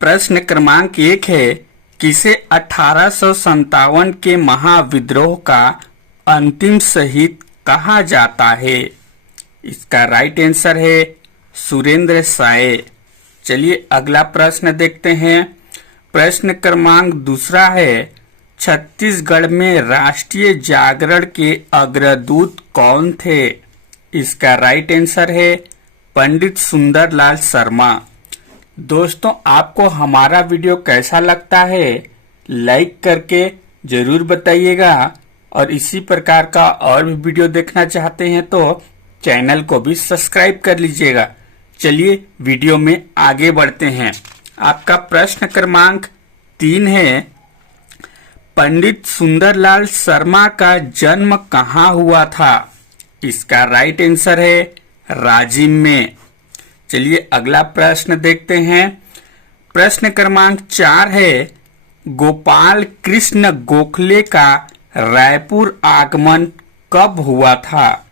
प्रश्न क्रमांक 1 है, किसे 1857 के महाविद्रोह का अंतिम शहीद कहा जाता है? इसका राइट आंसर है सुरेंद्र साय। चलिए अगला प्रश्न देखते हैं। प्रश्न क्रमांक 2 है, छत्तीसगढ़ में राष्ट्रीय जागरण के अग्रदूत कौन थे? इसका राइट आंसर है पंडित सुंदरलाल शर्मा। दोस्तों, आपको हमारा वीडियो कैसा लगता है लाइक करके जरूर बताइएगा, और इसी प्रकार का और भी वीडियो देखना चाहते हैं तो चैनल को भी सब्सक्राइब कर लीजिएगा। चलिए वीडियो में आगे बढ़ते हैं। आपका प्रश्न क्रमांक 3 है, पंडित सुंदरलाल शर्मा का जन्म कहाँ हुआ था? इसका राइट आंसर है राजिम में। चलिए अगला प्रश्न देखते हैं। प्रश्न क्रमांक 4 है, गोपाल कृष्ण गोखले का रायपुर आगमन कब हुआ था?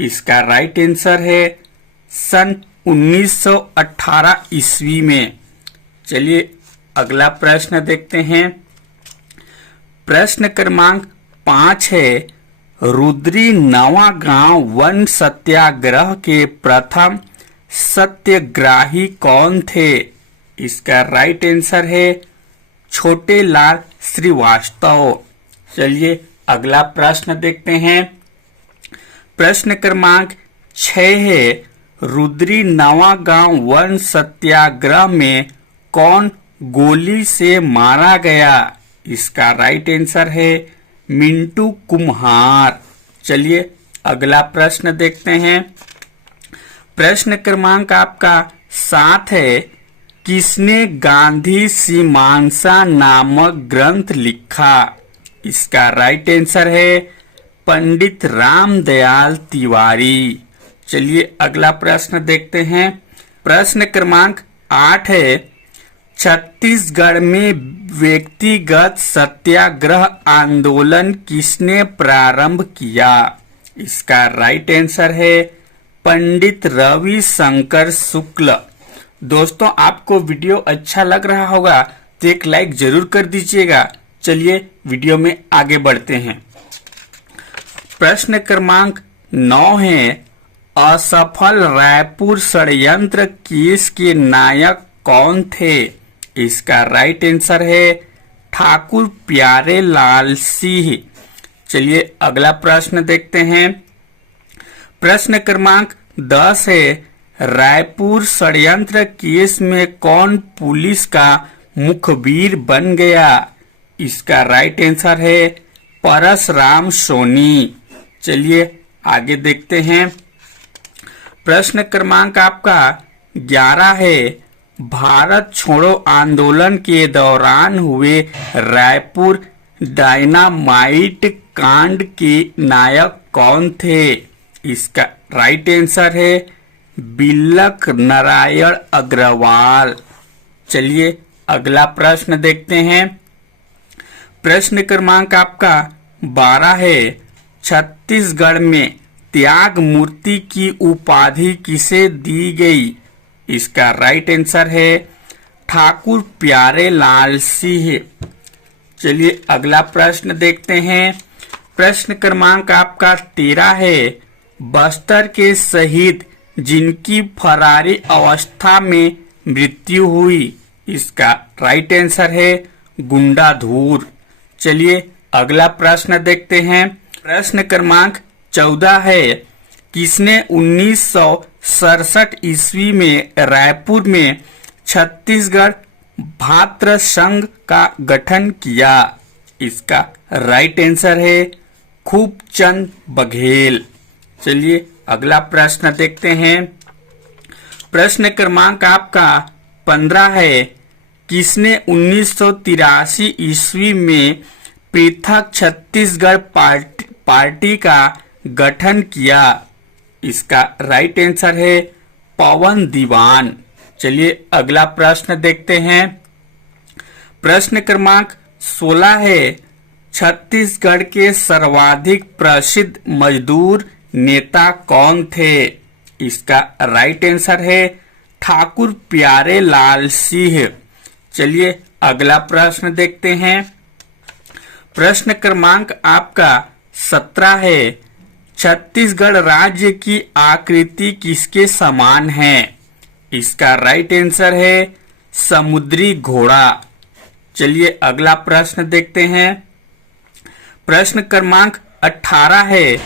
इसका राइट आंसर है सन 1918 ईस्वी में। चलिए अगला प्रश्न देखते हैं। प्रश्न क्रमांक 5 है, रुद्री नवागांव वन सत्याग्रह के प्रथम सत्याग्रही कौन थे? इसका राइट आंसर है छोटे लाल श्रीवास्तव। चलिए अगला प्रश्न देखते हैं। प्रश्न क्रमांक 6 है, रुद्री नवागांव वन सत्याग्रह में कौन गोली से मारा गया? इसका राइट आंसर है मिंटू कुम्हार। चलिए अगला प्रश्न देखते हैं। प्रश्न क्रमांक आपका 7 है, किसने गांधी सीमांसा नामक ग्रंथ लिखा? इसका राइट आंसर है पंडित रामदयाल तिवारी। चलिए अगला प्रश्न देखते हैं। प्रश्न क्रमांक 8 है, छत्तीसगढ़ में व्यक्तिगत सत्याग्रह आंदोलन किसने प्रारंभ किया? इसका राइट आंसर है पंडित रविशंकर शुक्ल। दोस्तों, आपको वीडियो अच्छा लग रहा होगा तो एक लाइक जरूर कर दीजिएगा। चलिए वीडियो में आगे बढ़ते हैं। प्रश्न क्रमांक 9 है, असफल रायपुर षड्यंत्र केस के नायक कौन थे? इसका राइट आंसर है ठाकुर प्यारे लाल सिंह। चलिए अगला प्रश्न देखते हैं। प्रश्न क्रमांक 10 है, रायपुर षड्यंत्र केस में कौन पुलिस का मुखबिर बन गया? इसका राइट आंसर है परसराम सोनी। चलिए आगे देखते हैं। प्रश्न क्रमांक आपका 11 है, भारत छोड़ो आंदोलन के दौरान हुए रायपुर डायनामाइट कांड के नायक कौन थे? इसका राइट आंसर है बिल्लक नारायण अग्रवाल। चलिए अगला प्रश्न देखते हैं। प्रश्न क्रमांक आपका 12 है, छत्तीसगढ़ में त्याग मूर्ति की उपाधि किसे दी गई? इसका राइट आंसर है ठाकुर प्यारे लाल सिंह। चलिए अगला प्रश्न देखते हैं। प्रश्न क्रमांक आपका 13 है, बस्तर के शहीद जिनकी फरारी अवस्था में मृत्यु हुई, इसका राइट आंसर है गुंडाधुर। चलिए अगला प्रश्न देखते हैं। प्रश्न क्रमांक 14 है, किसने 1967 ईस्वी में रायपुर में छत्तीसगढ़ भातृ संघ का गठन किया? इसका राइट आंसर है खूबचंद बघेल। चलिए अगला प्रश्न देखते हैं। प्रश्न क्रमांक आपका 15 है, किसने 1983 ईस्वी में पृथक छत्तीसगढ़ पार्टी का गठन किया? इसका राइट आंसर है पवन दीवान। चलिए अगला प्रश्न देखते हैं। प्रश्न क्रमांक 16 है, छत्तीसगढ़ के सर्वाधिक प्रसिद्ध मजदूर नेता कौन थे? इसका राइट आंसर है ठाकुर प्यारे लाल सिंह। चलिए अगला प्रश्न देखते हैं। प्रश्न क्रमांक आपका 17 है। छत्तीसगढ़ राज्य की आकृति किसके समान है? इसका राइट आंसर है समुद्री घोड़ा। चलिए अगला प्रश्न देखते हैं। प्रश्न क्रमांक 18 है।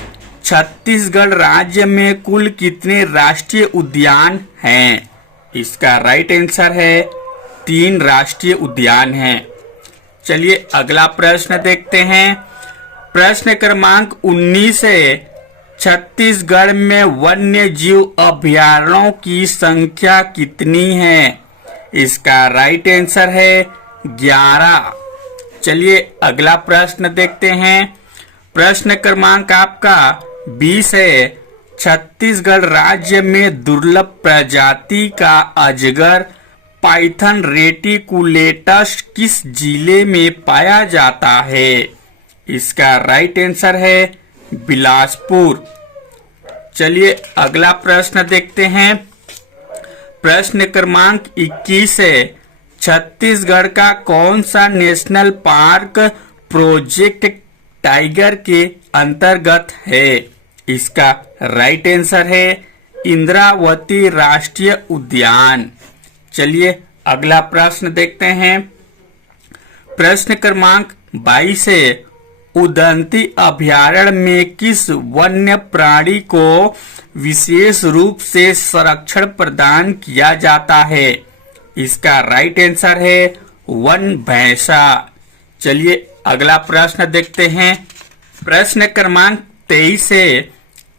छत्तीसगढ़ राज्य में कुल कितने राष्ट्रीय उद्यान हैं? इसका राइट आंसर है 3 राष्ट्रीय उद्यान हैं। चलिए अगला प्रश्न देखते हैं। प्रश्न क्रमांक 19 है। छत्तीसगढ़ में वन्य जीव अभयारण्यों की संख्या कितनी है? इसका राइट आंसर है 11। चलिए अगला प्रश्न देखते हैं। प्रश्न क्रमांक आपका 20 है। छत्तीसगढ़ राज्य में दुर्लभ प्रजाति का अजगर पाइथन रेटिकुलेटस किस जिले में पाया जाता है? इसका राइट आंसर है बिलासपुर। चलिए अगला प्रश्न देखते हैं। प्रश्न क्रमांक 21 है। छत्तीसगढ़ का कौन सा नेशनल पार्क प्रोजेक्ट टाइगर के अंतर्गत है? इसका राइट आंसर है इंद्रावती राष्ट्रीय उद्यान। चलिए अगला प्रश्न देखते हैं। प्रश्न क्रमांक 22 है। उदंती अभयारण्य में किस वन्य प्राणी को विशेष रूप से संरक्षण प्रदान किया जाता है? इसका राइट आंसर है वन भैंसा। चलिए अगला प्रश्न देखते हैं। प्रश्न क्रमांक 23 है।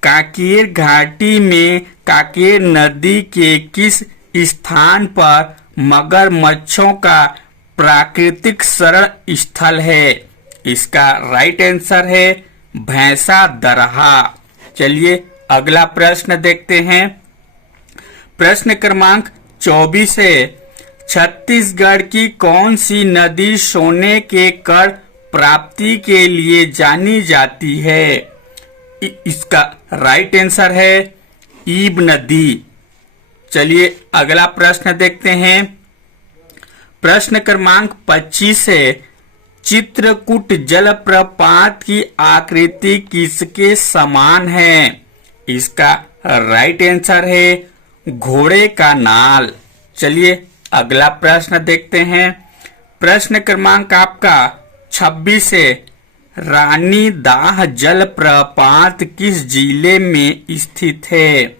कांकेर घाटी में कांकेर नदी के किस स्थान पर मगरमच्छों का प्राकृतिक शरण स्थल है? इसका राइट आंसर है भैंसा दरहा। चलिए अगला प्रश्न देखते हैं। प्रश्न क्रमांक 24 है। छत्तीसगढ़ की कौन सी नदी सोने के कर प्राप्ति के लिए जानी जाती है? इसका राइट आंसर है ईब नदी। चलिए अगला प्रश्न देखते हैं। प्रश्न क्रमांक 25 है। चित्रकूट जलप्रपात की आकृति किसके समान है? इसका राइट आंसर है घोड़े का नाल। चलिए अगला प्रश्न देखते हैं। प्रश्न क्रमांक आपका 26 है। रानी दाह जलप्रपात किस जिले में स्थित है?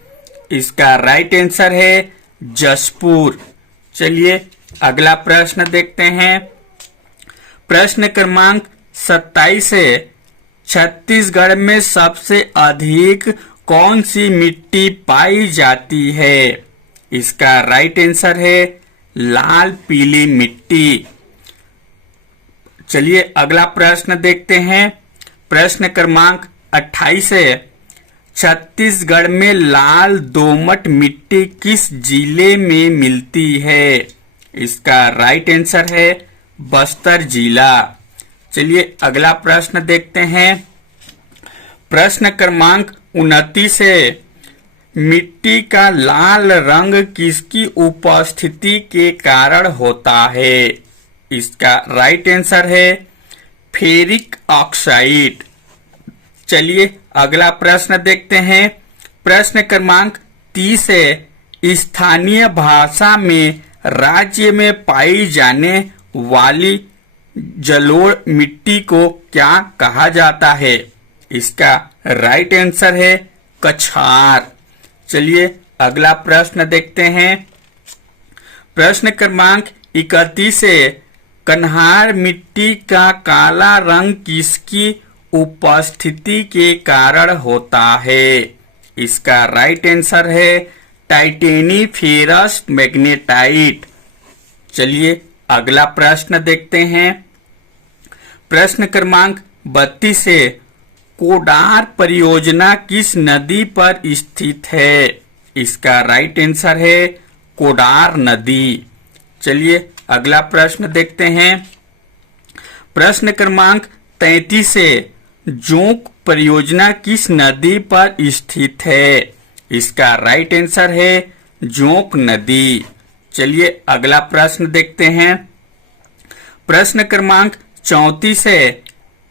इसका राइट आंसर है जशपुर। चलिए अगला प्रश्न देखते हैं। प्रश्न क्रमांक 27 है। छत्तीसगढ़ में सबसे अधिक कौन सी मिट्टी पाई जाती है? इसका राइट आंसर है लाल पीली मिट्टी। चलिए अगला प्रश्न देखते हैं। प्रश्न क्रमांक 28 है। छत्तीसगढ़ में लाल दोमट मिट्टी किस जिले में मिलती है? इसका राइट आंसर है बस्तर जिला। चलिए अगला प्रश्न देखते हैं। प्रश्न क्रमांक 29 है। मिट्टी का लाल रंग किसकी उपस्थिति के कारण होता है? इसका राइट आंसर है फेरिक ऑक्साइड। चलिए अगला प्रश्न देखते हैं। प्रश्न क्रमांक 30 है। स्थानीय भाषा में राज्य में पाई जाने वाली जलोढ़ मिट्टी को क्या कहा जाता है? इसका राइट आंसर है कछार। चलिए अगला प्रश्न देखते हैं। प्रश्न क्रमांक 31 है। कन्हार मिट्टी का काला रंग किसकी उपस्थिति के कारण होता है? इसका राइट आंसर है टाइटेनीफेरस मैग्नेटाइट। चलिए अगला प्रश्न देखते हैं। प्रश्न क्रमांक 32 है। कोडार परियोजना किस नदी पर स्थित है? इसका राइट आंसर है कोडार नदी। चलिए अगला प्रश्न देखते हैं। प्रश्न क्रमांक 33 है। जोंक परियोजना किस नदी पर स्थित है? इसका राइट आंसर है जोंक नदी। चलिए अगला प्रश्न देखते हैं। प्रश्न क्रमांक 34 है,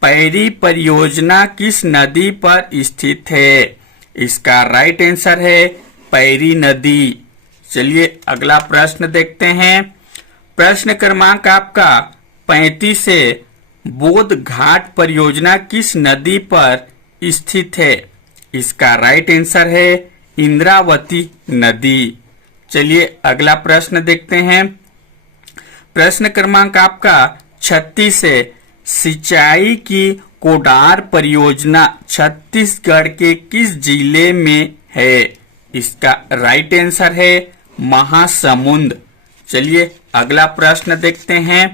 पैरी परियोजना किस नदी पर स्थित है? इसका राइट आंसर है पैरी नदी। चलिए अगला प्रश्न देखते हैं। प्रश्न क्रमांक आपका 35 है, बोध घाट परियोजना किस नदी पर स्थित है? इसका राइट आंसर है इंद्रावती नदी। चलिए अगला प्रश्न देखते हैं। प्रश्न क्रमांक आपका 36 है, सिंचाई की कोडार परियोजना छत्तीसगढ़ के किस जिले में है? इसका राइट आंसर है महासमुंद। चलिए अगला प्रश्न देखते हैं।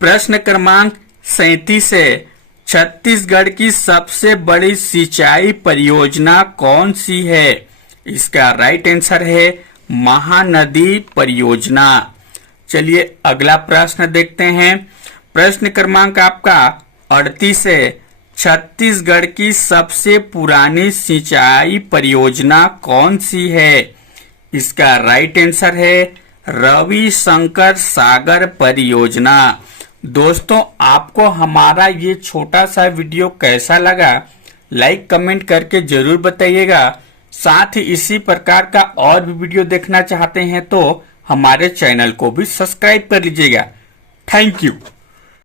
प्रश्न क्रमांक 37 है, छत्तीसगढ़ की सबसे बड़ी सिंचाई परियोजना कौन सी है? इसका राइट आंसर है महानदी परियोजना। चलिए अगला प्रश्न देखते हैं। प्रश्न क्रमांक आपका 38 है, छत्तीसगढ़ की सबसे पुरानी सिंचाई परियोजना कौन सी है? इसका राइट आंसर है रविशंकर सागर परियोजना। दोस्तों, आपको हमारा ये छोटा सा वीडियो कैसा लगा, लाइक कमेंट करके जरूर बताइएगा। साथ ही इसी प्रकार का और भी वीडियो देखना चाहते हैं तो हमारे चैनल को भी सब्सक्राइब कर लीजिएगा। Thank you.